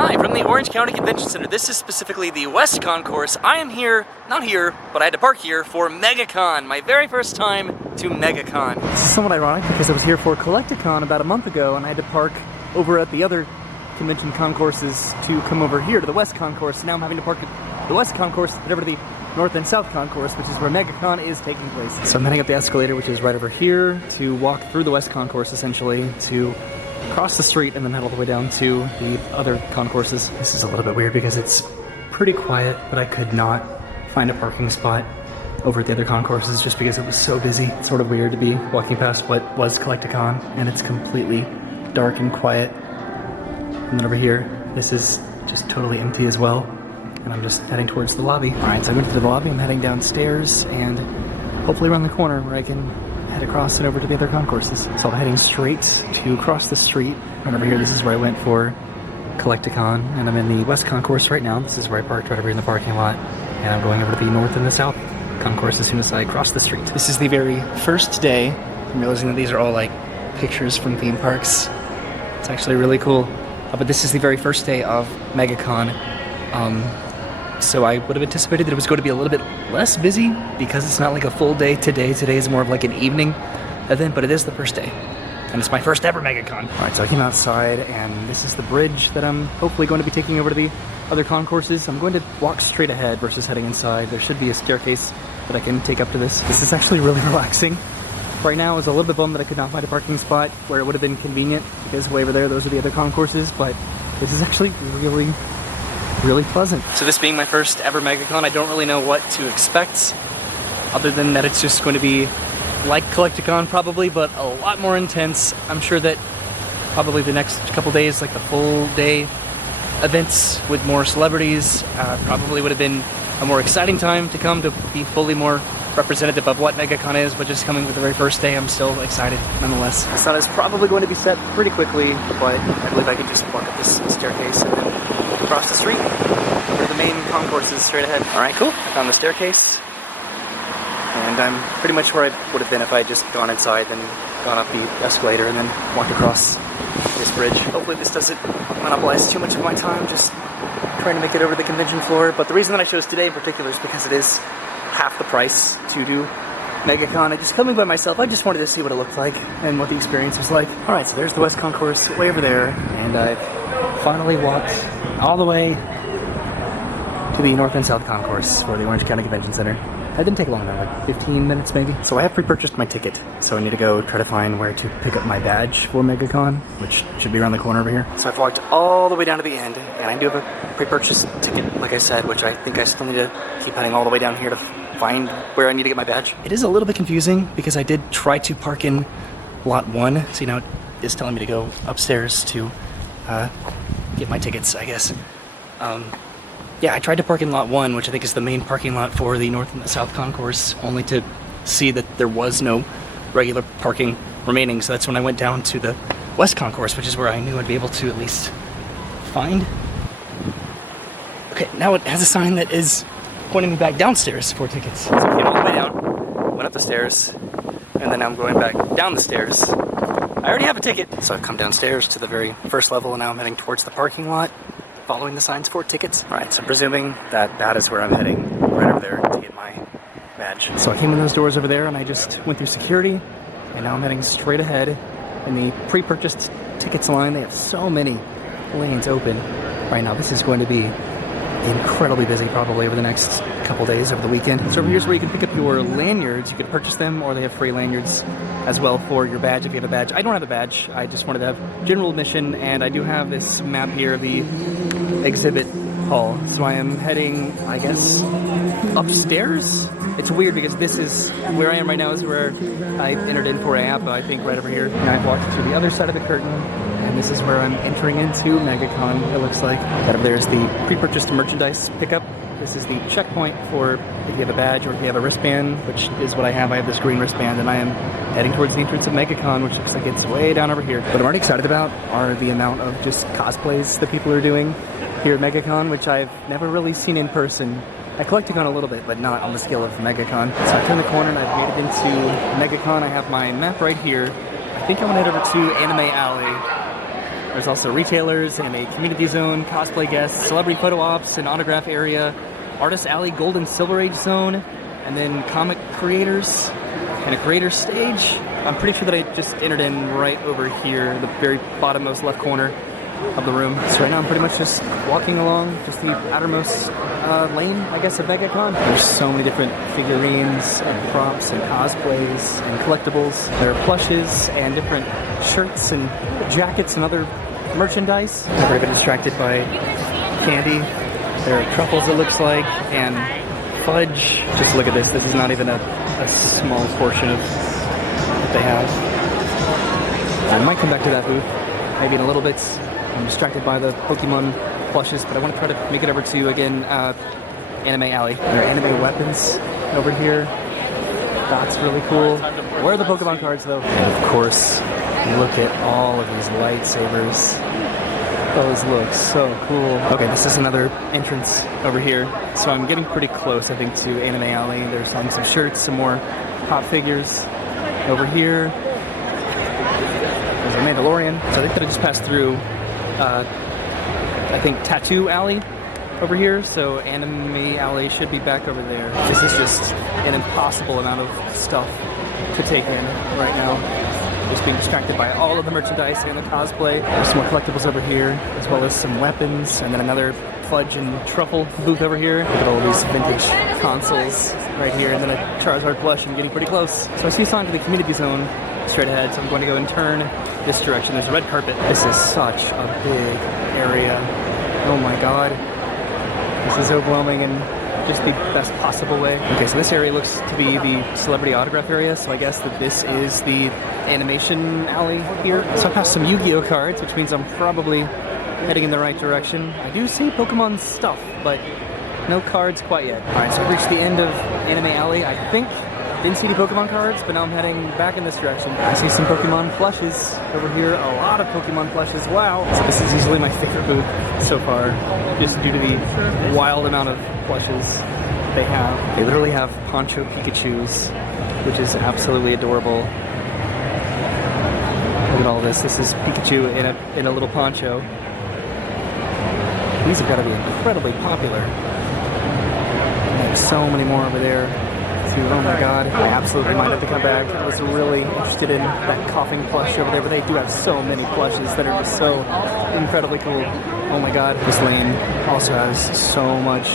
Hi, from the Orange County Convention Center. This is specifically the West Concourse. I am here, not here, but I had to park here for MegaCon, my very first time to MegaCon. This is somewhat ironic because I was here for Collecticon about a month ago and I had to park over at the other convention concourses to come over here to the West Concourse. Now I'm having to park at the West Concourse to head over to the North and South Concourse, which is where MegaCon is taking place. So I'm heading up the escalator, which is right over here, to walk through the West Concourse essentially, to cross the street and then head all the way down to the other concourses. This is a little bit weird because it's pretty quiet, but I could not find a parking spot over at the other concourses just because it was so busy. It's sort of weird to be walking past what was Collecticon and it's completely dark and quiet. And then over here, this is just totally empty as well. And I'm just heading towards the lobby. Alright, so I'm going to the lobby, I'm heading downstairs and hopefully around the corner where I can head across and over to the other concourses. So I'm heading straight to cross the street. Right over here, this is where I went for Collecticon, and I'm in the West Concourse right now. This is where I parked right over here in the parking lot, and I'm going over to the North and the South Concourse as soon as I cross the street. This is the very first day. I'm realizing that these are all like pictures from theme parks. It's actually really cool. But this is the very first day of MegaCon. So I would have anticipated that it was going to be a little bit less busy because it's not like a full day today. Today is more of like an evening event, but it is the first day. And it's my first ever MegaCon. Alright, so I came outside and this is the bridge that I'm hopefully going to be taking over to the other concourses. I'm going to walk straight ahead versus heading inside. There should be a staircase that I can take up to this. This is actually really relaxing. Right now I was a little bit bummed that I could not find a parking spot where it would have been convenient because way over there, those are the other concourses, but this is actually really pleasant. So this being my first ever MegaCon, I don't really know what to expect other than that it's just going to be like Collecticon probably, but a lot more intense. I'm sure that probably the next couple days, like the full day events with more celebrities, probably would have been a more exciting time to come to be fully more representative of what MegaCon is, but just coming with the very first day, I'm still excited nonetheless. The sun is probably going to be set pretty quickly, but I believe I can just walk up this staircase and then across the street where the main concourse is straight ahead. Alright, cool. I found the staircase. And I'm pretty much where I would have been if I had just gone inside, then gone up the escalator, and then walked across this bridge. Hopefully this doesn't monopolize too much of my time, just trying to make it over to the convention floor. But the reason that I chose today in particular is because it is half the price to do MegaCon. I just coming by myself, I just wanted to see what it looked like and what the experience was like. Alright, so there's the West Concourse way over there, and I've finally walked all the way to the North and South Concourse for the Orange County Convention Center. That didn't take long though, like 15 minutes maybe. So I have pre-purchased my ticket, so I need to go try to find where to pick up my badge for MegaCon, which should be around the corner over here. So I've walked all the way down to the end, and I do have a pre-purchased ticket, like I said, which I think I still need to keep heading all the way down here to find where I need to get my badge. It is a little bit confusing because I did try to park in lot 1, so now it's telling me to go upstairs to get my tickets, I guess. Yeah, I tried to park in lot 1, which I think is the main parking lot for the North and the South Concourse, only to see that there was no regular parking remaining, so that's when I went down to the West Concourse, which is where I knew I'd be able to at least find. Okay, now it has a sign that is pointing me back downstairs for tickets. So I came all the way down, went up the stairs, and then I'm going back down the stairs. I already have a ticket, so I've come downstairs to the very first level, and now I'm heading towards the parking lot, following the signs for tickets. Alright, so presuming that that is where I'm heading, right over there to get my badge. So I came in those doors over there and I just went through security, and now I'm heading straight ahead in the pre-purchased tickets line. They have so many lanes open right now. This is going to be incredibly busy probably over the next couple days over the weekend. So over here's where you can pick up your lanyards. You can purchase them, or they have free lanyards as well for your badge if you have a badge. I don't have a badge. I just wanted to have general admission, and I do have this map here, the exhibit hall. So I am heading, I guess, upstairs. It's weird because this is where I am right now is where I entered in for APA, I think right over here. And I've walked to the other side of the curtain, and this is where I'm entering into MegaCon, it looks like. Right over there is the pre-purchased merchandise pickup. This is the checkpoint for if you have a badge or if you have a wristband, which is what I have. I have this green wristband, and I am heading towards the entrance of MegaCon, which looks like it's way down over here. What I'm already excited about are the amount of just cosplays that people are doing here at MegaCon, which I've never really seen in person. I Collecticon a little bit, but not on the scale of MegaCon. So I turned the corner and I've made it into MegaCon. I have my map right here. I think I'm gonna head over to Anime Alley There's also retailers and a community zone, cosplay guests, celebrity photo ops, an autograph area, artist alley, gold and silver age zone, and then comic creators and a creator stage. I'm pretty sure that I just entered in right over here, the very bottommost left corner of the room. So right now I'm pretty much just walking along just the outermost lane, I guess, of MegaCon. There's so many different figurines and props and cosplays and collectibles. There are plushes and different shirts and jackets and other merchandise. I've already been distracted by candy. There are truffles, it looks like, and fudge. Just look at this. This is not even a small portion of what they have. I might come back to that booth maybe in a little bit. I'm distracted by the Pokemon plushes, but I want to try to make it over to, again, Anime Alley. There are anime weapons over here. That's really cool. Where are the Pokemon cards, though? And of course, look at all of these lightsabers. Those look so cool. Okay, this is another entrance over here. So I'm getting pretty close, I think, to Anime Alley. There's some shirts, some more pop figures over here. There's a Mandalorian. So I think that I just passed through, I think, Tattoo Alley over here. So Anime Alley should be back over there. This is just an impossible amount of stuff to take in right now. Just being distracted by all of the merchandise and the cosplay. There's some more collectibles over here, as well as some weapons, and then another fudge and truffle booth over here. Look at all these vintage consoles right here, and then a Charizard plush. I'm getting pretty close. So I see Sonic in the community zone straight ahead, so I'm going to go and turn this direction. There's a red carpet. This is such a big area. Oh my god. This is overwhelming in just the best possible way. Okay, so this area looks to be the celebrity autograph area, so I guess that this is the animation alley here. So I passed some Yu-Gi-Oh cards, which means I'm probably heading in the right direction. I do see Pokemon stuff, but no cards quite yet. Alright, so I've reached the end of Anime Alley, I think. Didn't see any Pokemon cards, but now I'm heading back in this direction. I see some Pokemon plushes over here. A lot of Pokemon plushes. Wow. So this is easily my favorite booth so far, just due to the wild amount of plushes they have. They literally have Poncho Pikachus, which is absolutely adorable. Look at all this. This is Pikachu in a little poncho. These have got to be incredibly popular. There's so many more over there. Oh my god, I absolutely might have to come back. I was really interested in that coughing plush over there, but they do have so many plushes that are just so incredibly cool. Oh my god, this lane also has so much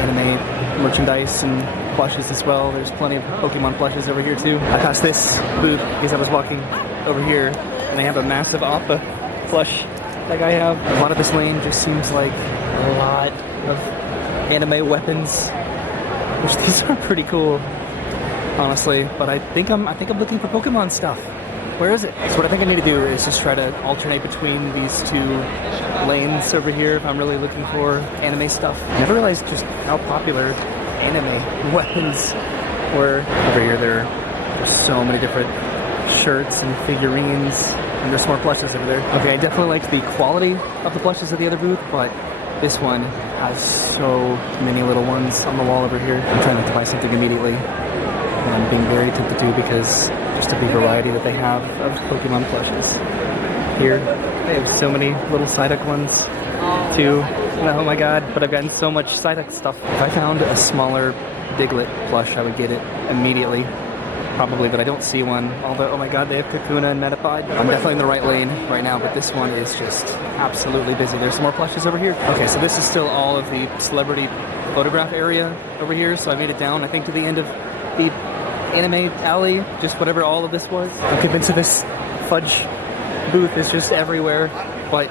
anime merchandise and plushes as well. There's plenty of Pokemon plushes over here too. I passed this booth because I was walking over here, and they have a massive Appa plush like I have. A lot of this lane just seems like a lot of anime weapons, which these are pretty cool, honestly. But I think I'm looking for Pokemon stuff. Where is it? So what I think I need to do is just try to alternate between these two lanes over here if I'm really looking for anime stuff. I never realized just how popular anime weapons were. Over here there's so many different shirts and figurines, and there's more plushes over there. Okay, I definitely liked the quality of the plushes at the other booth, but this one has so many little ones on the wall over here. I'm trying not to buy something immediately, and I'm being very tempted to because just of the variety that they have of Pokemon plushes. Here, they have so many little Psyduck ones, too. Oh my god, but I've gotten so much Psyduck stuff. If I found a smaller Diglett plush, I would get it immediately. Probably, but I don't see one. Although, oh my god, they have Kakuna and Metapod. I'm definitely in the right lane right now, but this one is just absolutely busy. There's some more plushes over here. Okay, so this is still all of the celebrity photograph area over here, so I made it down, I think, to the end of the Anime Alley, just whatever all of this was. I'm convinced that this fudge booth is just everywhere, but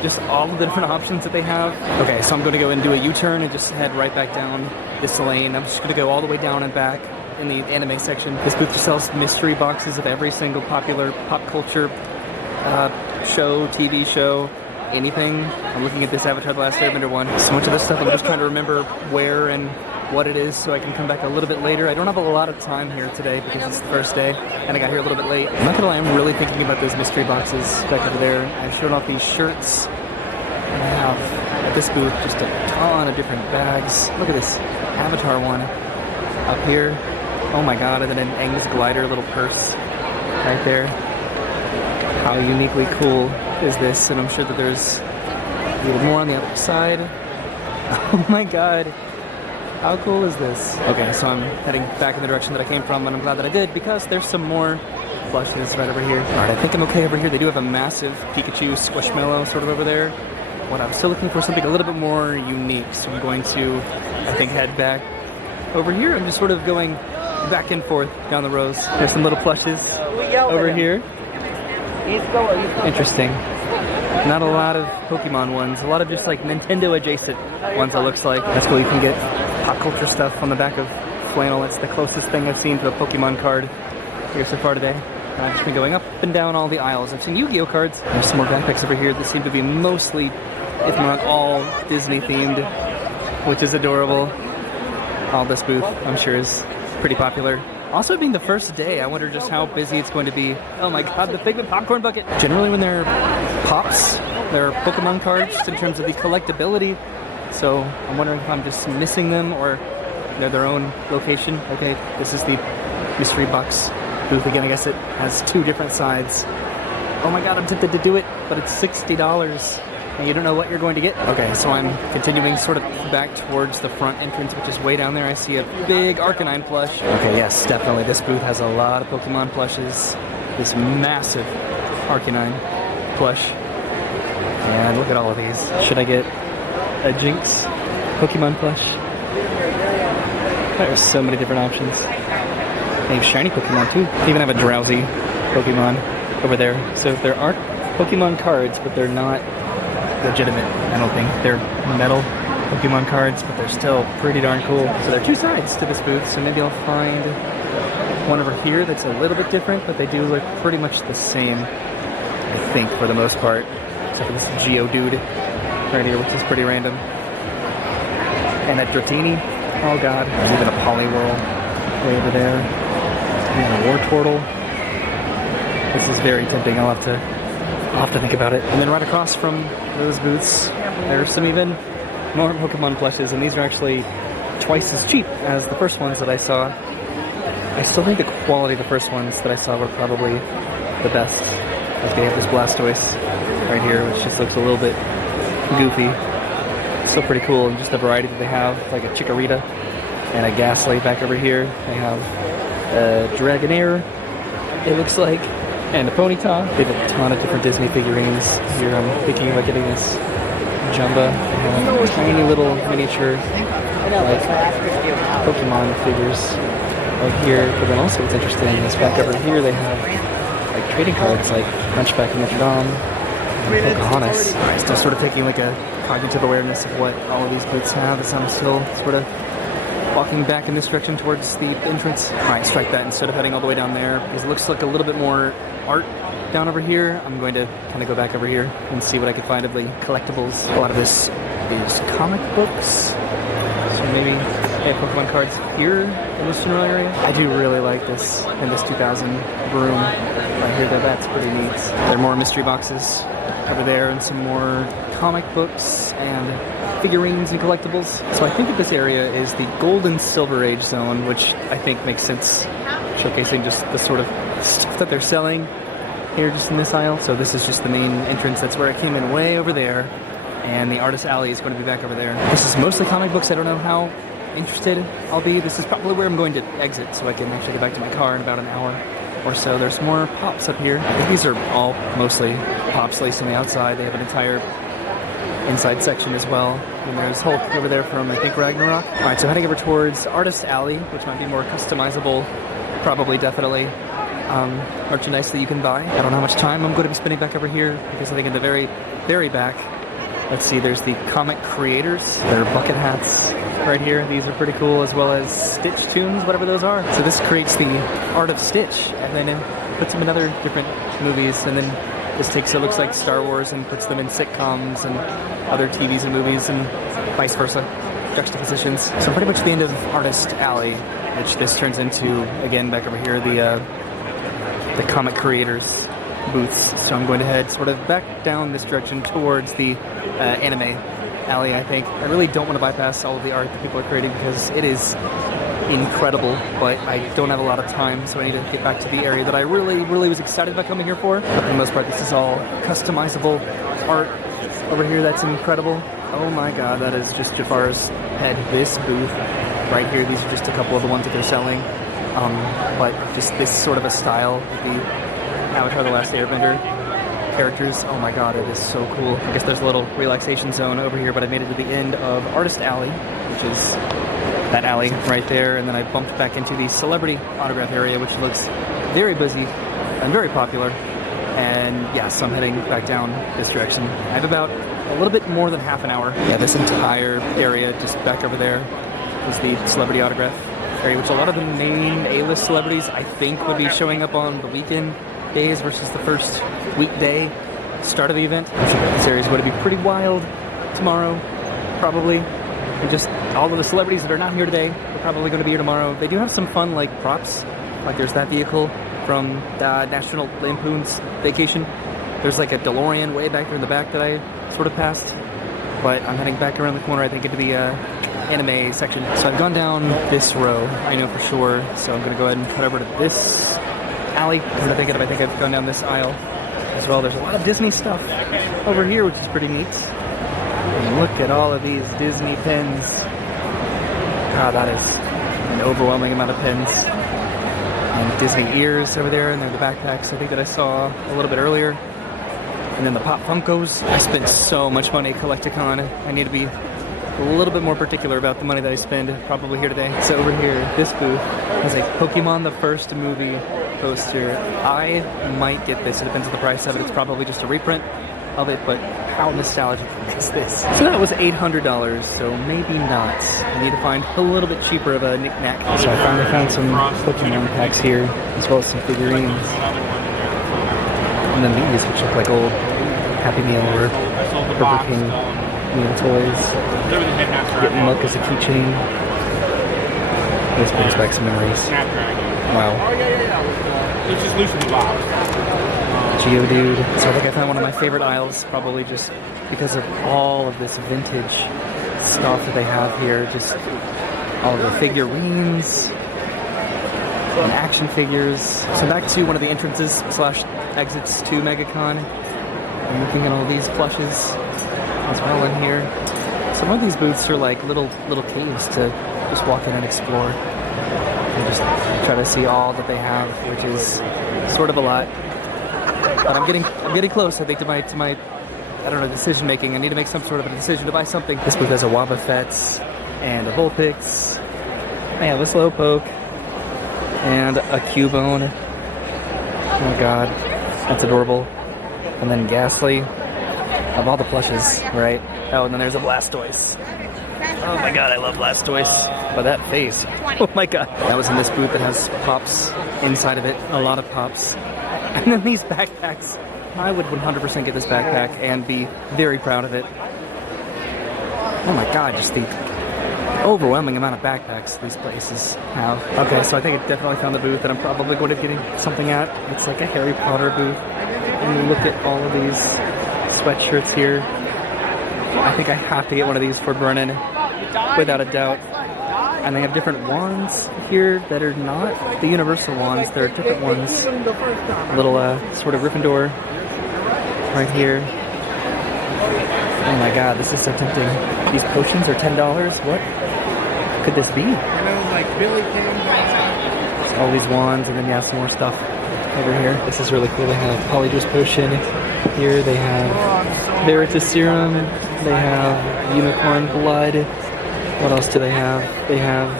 just all of the different options that they have. Okay, so I'm going to go and do a U-turn and just head right back down this lane. I'm just going to go all the way down and back in the anime section. This booth just sells mystery boxes of every single popular pop culture show, TV show, anything. I'm looking at this Avatar The Last Airbender one. So much of this stuff I'm just trying to remember where and what it is so I can come back a little bit later. I don't have a lot of time here today because it's the first day and I got here a little bit late. I'm not gonna lie, I'm really thinking about those mystery boxes back over there. I've shown off these shirts and I have at this booth just a ton of different bags. Look at this Avatar one up here. Oh my god, and then an Aang's glider little purse right there. How uniquely cool is this? And I'm sure that there's a little more on the other side. Oh my god. How cool is this? Okay, so I'm heading back in the direction that I came from, and I'm glad that I did because there's some more plushes right over here. Alright, I think I'm okay over here. They do have a massive Pikachu Squishmallow sort of over there. What I'm still looking for something a little bit more unique, so I'm going to, I think, head back over here. I'm just sort of going back and forth down the rows. There's some little plushes over here. Interesting. Not a lot of Pokemon ones, a lot of just like Nintendo adjacent ones, it looks like. That's cool, you can get pop culture stuff on the back of flannel. It's the closest thing I've seen to a Pokemon card here so far today. I've just been going up and down all the aisles. I've seen Yu-Gi-Oh cards. There's some more backpacks over here that seem to be mostly, if not all, Disney themed, which is adorable. All this booth, I'm sure, is pretty popular. Also, being the first day, I wonder just how busy it's going to be. Oh my god, the Figment popcorn bucket! Generally when they're pops, they're Pokemon cards just in terms of the collectability. So I'm wondering if I'm just missing them or they're their own location. Okay, this is the mystery box booth again. I guess it has two different sides. Oh my god, I'm tempted to do it, but it's $60. And you don't know what you're going to get. Okay, so I'm continuing sort of back towards the front entrance, which is way down there. I see a big Arcanine plush. Okay, yes, definitely. This booth has a lot of Pokemon plushes. This massive Arcanine plush. And look at all of these. Should I get a Jinx Pokemon plush? There's so many different options. They have shiny Pokemon too. They even have a drowsy Pokemon over there. So there are Pokemon cards, but they're not legitimate, I don't think. They're metal Pokemon cards, but they're still pretty darn cool. So there are two sides to this booth, so maybe I'll find one over here that's a little bit different, but they do look pretty much the same, I think, for the most part. Except for this Geodude right here, which is pretty random. And that Dratini, oh god. There's even a Poliwhirl way over there. And a Wartortle. This is very tempting. I'll have to think about it. And then right across from those booths, there's some even more Pokemon plushes, and these are actually twice as cheap as the first ones that I saw. I still think the quality of the first ones that I saw were probably the best. Like they have this Blastoise right here, which just looks a little bit goofy. Still pretty cool, and just the variety that they have, like a Chikorita and a Ghastly back over here. They have a Dragonair, it looks like, and a Ponyta. They have a ton of different Disney figurines. Here I'm thinking about getting this Jumba, tiny little miniature like Pokemon figures right here. But then also what's interesting is back over here they have like trading cards like Hunchback of Notre Dame and Pocahontas. I'm still sort of taking like a cognitive awareness of what all of these booths have as I'm still sort of walking back in this direction towards the entrance. Alright, strike that instead of heading all the way down there, because it looks like a little bit more art down over here. I'm going to kind of go back over here and see what I can find of the collectibles. A lot of this is comic books, so maybe they have Pokemon cards here in this general area. I do really like this in this 2000 room right here, though. That's pretty neat. There are more mystery boxes over there and some more comic books and figurines and collectibles. So I think that this area is the Gold and Silver Age zone, which I think makes sense, showcasing just the sort of stuff that they're selling here just in this aisle. So this is just the main entrance. That's where I came in, way over there, and the Artist Alley is going to be back over there. This is mostly comic books. I don't know how interested I'll be. This is probably where I'm going to exit so I can actually get back to my car in about an hour or so. There's more Pops up here. I think these are all mostly Pops laced on the outside. They have an entire inside section as well. And there's Hulk over there from, I think, Ragnarok. Alright, so heading over towards Artist Alley, which might be more customizable, probably, definitely. Merchandise that you can buy. I don't know how much time I'm going to be spending back over here, because I think in the very, very back, let's see, there's the comic creators. Their bucket hats right here. These are pretty cool, as well as Stitch tunes, whatever those are. So this creates the art of Stitch, and then it puts them in other different movies, and then this takes, it looks like, Star Wars and puts them in sitcoms and other TVs and movies, and vice versa, juxtapositions. So pretty much the end of Artist Alley, which this turns into, again, back over here, the comic creators booths. So I'm going to head sort of back down this direction towards the anime alley, I think. I really don't want to bypass all of the art that people are creating, because it is incredible, but I don't have a lot of time, so I need to get back to the area that I really was excited about coming here for. But for the most part, this is all customizable art over here. That's incredible. Oh my god, that is just Jafar's head. This booth right here, these are just a couple of the ones that they're selling. But just this sort of a style, the Avatar The Last Airbender characters. Oh my god, it is so cool. I guess there's a little relaxation zone over here, but I made it to the end of Artist Alley, which is that alley right there, and then I bumped back into the celebrity autograph area, which looks very busy and very popular. And yeah, so I'm heading back down this direction. I have about a little bit more than half an hour. Yeah, this entire area just back over there is the celebrity autograph area, which a lot of the main A-list celebrities I think would be showing up on the weekend days versus the first weekday start of the event. This area is going to be pretty wild tomorrow, probably. And just all of the celebrities that are not here today are probably going to be here tomorrow. They do have some fun like props, like there's that vehicle from National Lampoon's Vacation. There's like a DeLorean way back there in the back that I sort of passed. But I'm heading back around the corner, I think, into the anime section. So I've gone down this row, I know for sure. So I'm going to go ahead and cut over to this alley. I think I've gone down this aisle as well. There's a lot of Disney stuff over here, which is pretty neat. And look at all of these Disney pens. God, that is an overwhelming amount of pens. And Disney ears over there, and they're the backpacks I think that I saw a little bit earlier. And then the Pop Funkos. I spent so much money at Collecticon. I need to be a little bit more particular about the money that I spend probably here today. So over here, this booth has a Pokemon the First Movie poster. I might get this. It depends on the price of it. It's probably just a reprint of it, but how nostalgic is this? So that was $800, so maybe not. I need to find a little bit cheaper of a knick-knack. So I finally found some Pokemon packs here, as well as some figurines. And then these, which look like old Happy Meal or Burger King meal toys. Getting Milk as a keychain. This brings back some memories. Wow. It's just loose in the box. Geodude. So I think I found one of my favorite aisles, probably just because of all of this vintage stuff that they have here. Just all of the figurines and action figures. So back to one of the entrances slash exits to MegaCon. I'm looking at all these plushes as well in here. Some of these booths are like little caves to just walk in and explore. And just try to see all that they have, which is sort of a lot. But I'm getting close, I think, to my I don't know, decision making. I need to make some sort of a decision to buy something. This booth has a Wobbuffet and a Vulpix. I have a Slowpoke and a Cubone. Oh my god, that's adorable. And then Ghastly. Of all the plushes, right? Oh, and then there's a Blastoise. Oh my god, I love Blastoise. But that face, oh my god. That was in this booth that has pops inside of it, a lot of pops. And then these backpacks. I would 100% get this backpack and be very proud of it. Oh my god, just the overwhelming amount of backpacks these places have. Okay, so I think I definitely found the booth that I'm probably going to be getting something at. It's like a Harry Potter booth. And look at all of these sweatshirts here. I think I have to get one of these for Brennan, without a doubt. And they have different wands here that are not the universal wands. They're different ones. A little sort of Gryffindor right here. Oh my god, this is so tempting. These potions are $10. What could this be? All these wands, and then yeah, some more stuff over here. This is really cool. They have Polyjuice Potion here. They have Veritas Serum. They have Unicorn Blood. What else do they have? They have,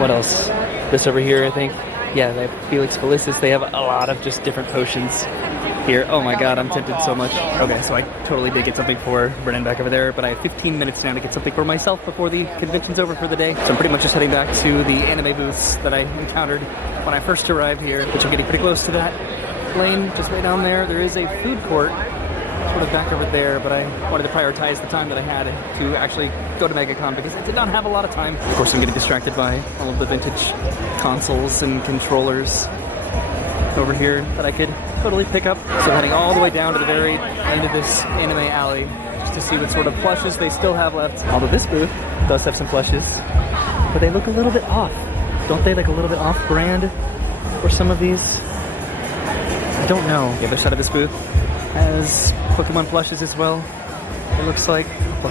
what else? This over here, I think. Yeah, they have Felix Felicis. They have a lot of just different potions here. Oh my god, I'm tempted so much. Okay, so I totally did get something for Brennan back over there, but I have 15 minutes now to get something for myself before the convention's over for the day. So I'm pretty much just heading back to the anime booths that I encountered when I first arrived here, which I'm getting pretty close to that lane just way down there. There is a food court sort of back over there, but I wanted to prioritize the time that I had to actually go to MegaCon because I did not have a lot of time. Of course, I'm getting distracted by all of the vintage consoles and controllers over here that I could totally pick up. So heading all the way down to the very end of this anime alley just to see what sort of plushes they still have left. Although this booth does have some plushes, but they look a little bit off. Don't they? Like a little bit off-brand for some of these? I don't know. The other side of this booth has Pokemon plushes as well. It looks like a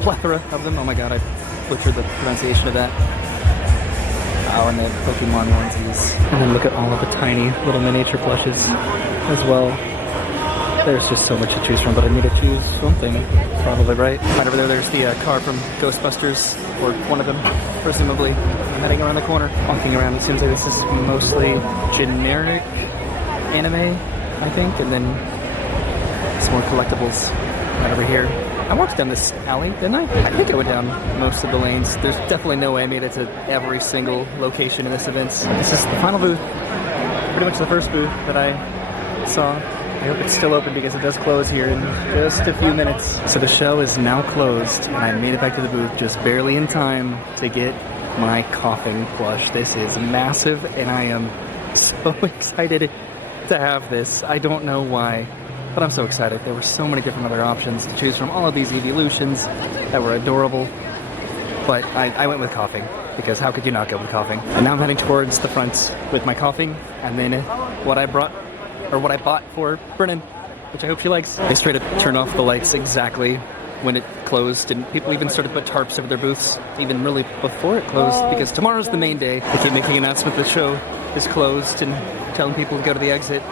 plethora of them. Oh my god, I butchered the pronunciation of that. Oh, and the Pokemon onesies. And then look at all of the tiny little miniature plushes as well. There's just so much to choose from, but I need to choose something. Probably, right? Right over there, there's the car from Ghostbusters, or one of them, presumably. I'm heading around the corner, walking around. It seems like this is mostly generic anime, I think, and then some more collectibles right over here. I walked down this alley, didn't I? I think I went down most of the lanes. There's definitely no way I made it to every single location in this event. This is the final booth, pretty much the first booth that I saw. I hope it's still open because it does close here in just a few minutes. So the show is now closed, and I made it back to the booth just barely in time to get my coughing plush. This is massive, and I am so excited to have this. I don't know why, but I'm so excited. There were so many different other options to choose from. All of these evolutions that were adorable, but I went with coughing because how could you not go with coughing? And now I'm heading towards the front with my coughing, and then what I bought for Brennan, which I hope she likes. They straight up turned off the lights exactly when it closed, and people even started to put tarps over their booths even really before it closed, because tomorrow's the main day. They keep making an announcement the show is closed and telling people to go to the exit.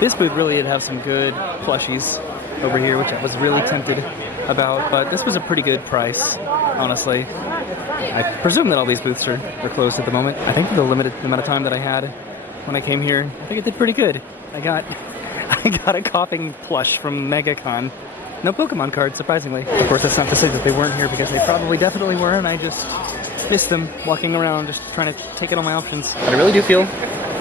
This booth really did have some good plushies over here, which I was really tempted about, but this was a pretty good price, honestly. I presume that all these booths are closed at the moment. I think for the limited amount of time that I had when I came here, I think it did pretty good. I got a coughing plush from MegaCon. No Pokemon cards, surprisingly. Of course, that's not to say that they weren't here, because they probably definitely were, and I just missed them walking around, just trying to take in all my options. But I really do feel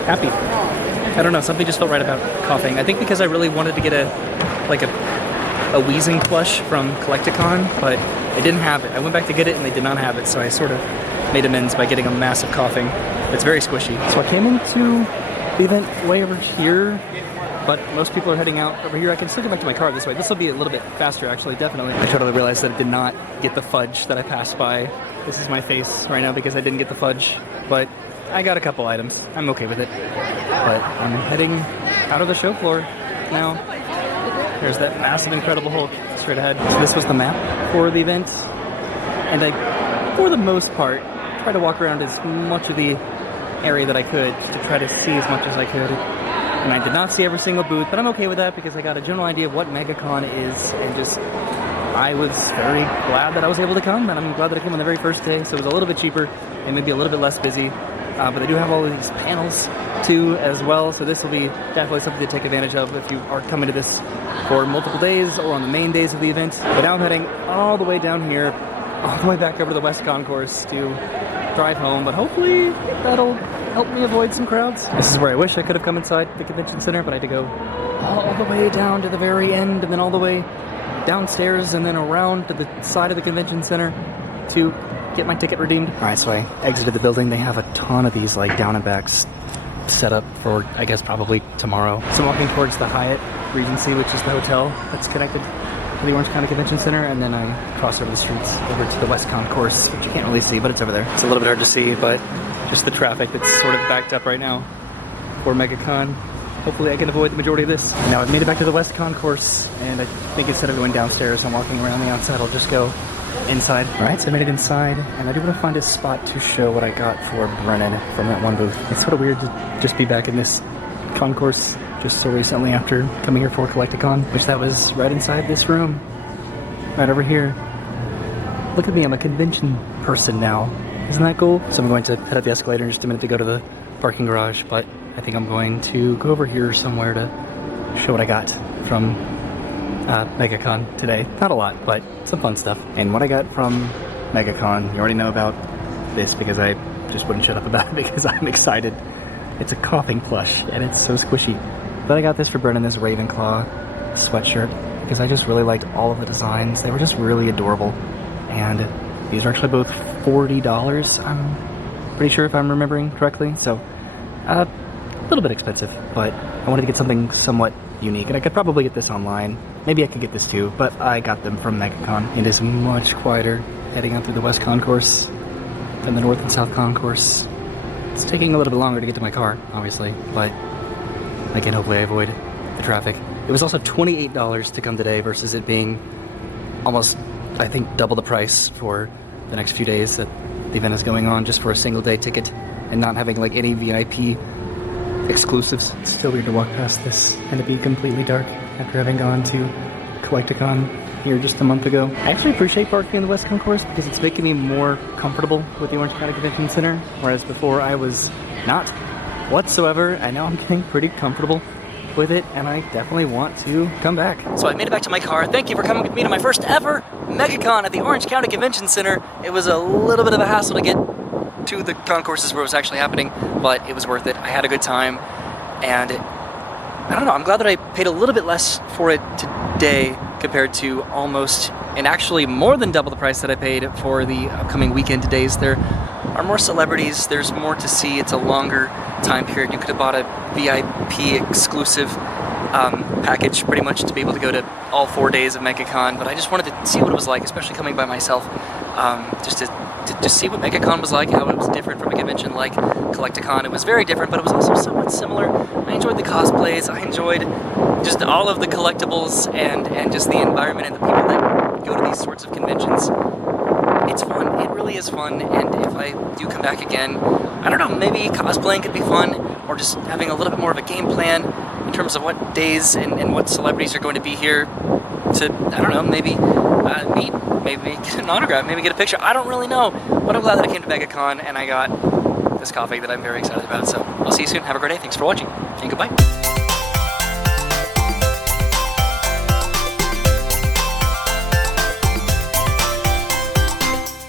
happy. I don't know, something just felt right about coughing. I think because I really wanted to get a wheezing plush from Collecticon, but I didn't have it. I went back to get it and they did not have it, so I sort of made amends by getting a massive coughing. It's very squishy. So I came into the event way over here, but most people are heading out over here. I can still get back to my car this way. This will be a little bit faster, actually, definitely. I totally realized that I did not get the fudge that I passed by. This is my face right now because I didn't get the fudge, but I got a couple items. I'm okay with it. But I'm heading out of the show floor now. There's that massive Incredible Hulk straight ahead. So this was the map for the event, and I, for the most part, tried to walk around as much of the area that I could just to try to see as much as I could. And I did not see every single booth, but I'm okay with that because I got a general idea of what MegaCon is, and just I was very glad that I was able to come, and I'm glad that I came on the very first day, so it was a little bit cheaper and maybe a little bit less busy. But they do have all of these panels too as well, so this will be definitely something to take advantage of if you are coming to this for multiple days or on the main days of the event. But now I'm heading all the way down here, all the way back over to the West Concourse to drive home, but hopefully that'll help me avoid some crowds. This is where I wish I could have come inside the convention center, but I had to go all the way down to the very end and then all the way downstairs and then around to the side of the convention center to get my ticket redeemed. Alright, so I exited the building. They have a ton of these like down and backs set up for, I guess, probably tomorrow. So I'm walking towards the Hyatt Regency, which is the hotel that's connected to the Orange County Convention Center, and then I cross over the streets over to the West Concourse, which you can't really see, but it's over there. It's a little bit hard to see, but just the traffic that's sort of backed up right now for MegaCon. Hopefully I can avoid the majority of this. Now I've made it back to the West Concourse, and I think instead of going downstairs and walking around the outside, I'll just go inside. Alright, so I made it inside, and I do want to find a spot to show what I got for Brennan from that one booth. It's sort of weird to just be back in this concourse just so recently after coming here for Collecticon, which that was right inside this room, right over here. Look at me, I'm a convention person now. Isn't that cool? So I'm going to head up the escalator in just a minute to go to the parking garage, but I think I'm going to go over here somewhere to show what I got from MegaCon today. Not a lot, but some fun stuff. And what I got from MegaCon, you already know about this because I just wouldn't shut up about it because I'm excited. It's a coughing plush, and it's so squishy. But I got this for Brennan, this Ravenclaw sweatshirt, because I just really liked all of the designs. They were just really adorable. And these are actually both $40, I'm pretty sure if I'm remembering correctly. So, a little bit expensive, but I wanted to get something somewhat unique, and I could probably get this online. Maybe I could get this too, but I got them from MegaCon. It is much quieter heading out through the West Concourse than the North and South Concourse. It's taking a little bit longer to get to my car, obviously, but again, hopefully I avoid the traffic. It was also $28 to come today versus it being almost, I think, double the price for the next few days that the event is going on, just for a single day ticket and not having like any VIP exclusives. It's still weird to walk past this and to be completely dark after having gone to Collecticon here just a month ago. I actually appreciate parking in the West Concourse because it's making me more comfortable with the Orange County Convention Center, whereas before I was not whatsoever, and now I'm getting pretty comfortable with it, and I definitely want to come back. So I made it back to my car. Thank you for coming with me to my first ever MegaCon at the Orange County Convention Center. It was a little bit of a hassle to get to the concourses where it was actually happening, but it was worth it. I had a good time, and I don't know, I'm glad that I paid a little bit less for it today compared to almost, and actually more than double the price that I paid for the upcoming weekend days. There are more celebrities, there's more to see, it's a longer time period. You could have bought a VIP exclusive package pretty much to be able to go to all 4 days of MegaCon, but I just wanted to see what it was like, especially coming by myself, just to see what MegaCon was like, how it was different from a convention like Collecticon. It was very different, but it was also somewhat similar. I enjoyed the cosplays, I enjoyed just all of the collectibles and just the environment and the people that go to these sorts of conventions. It's fun, it really is fun, and if I do come back again, I don't know, maybe cosplaying could be fun, or just having a little bit more of a game plan in terms of what days and what celebrities are going to be here to, I don't know, maybe meet, maybe get an autograph, maybe get a picture. I don't really know, but I'm glad that I came to MegaCon and I got this coffee that I'm very excited about. So I'll see you soon. Have a great day. Thanks for watching, and goodbye.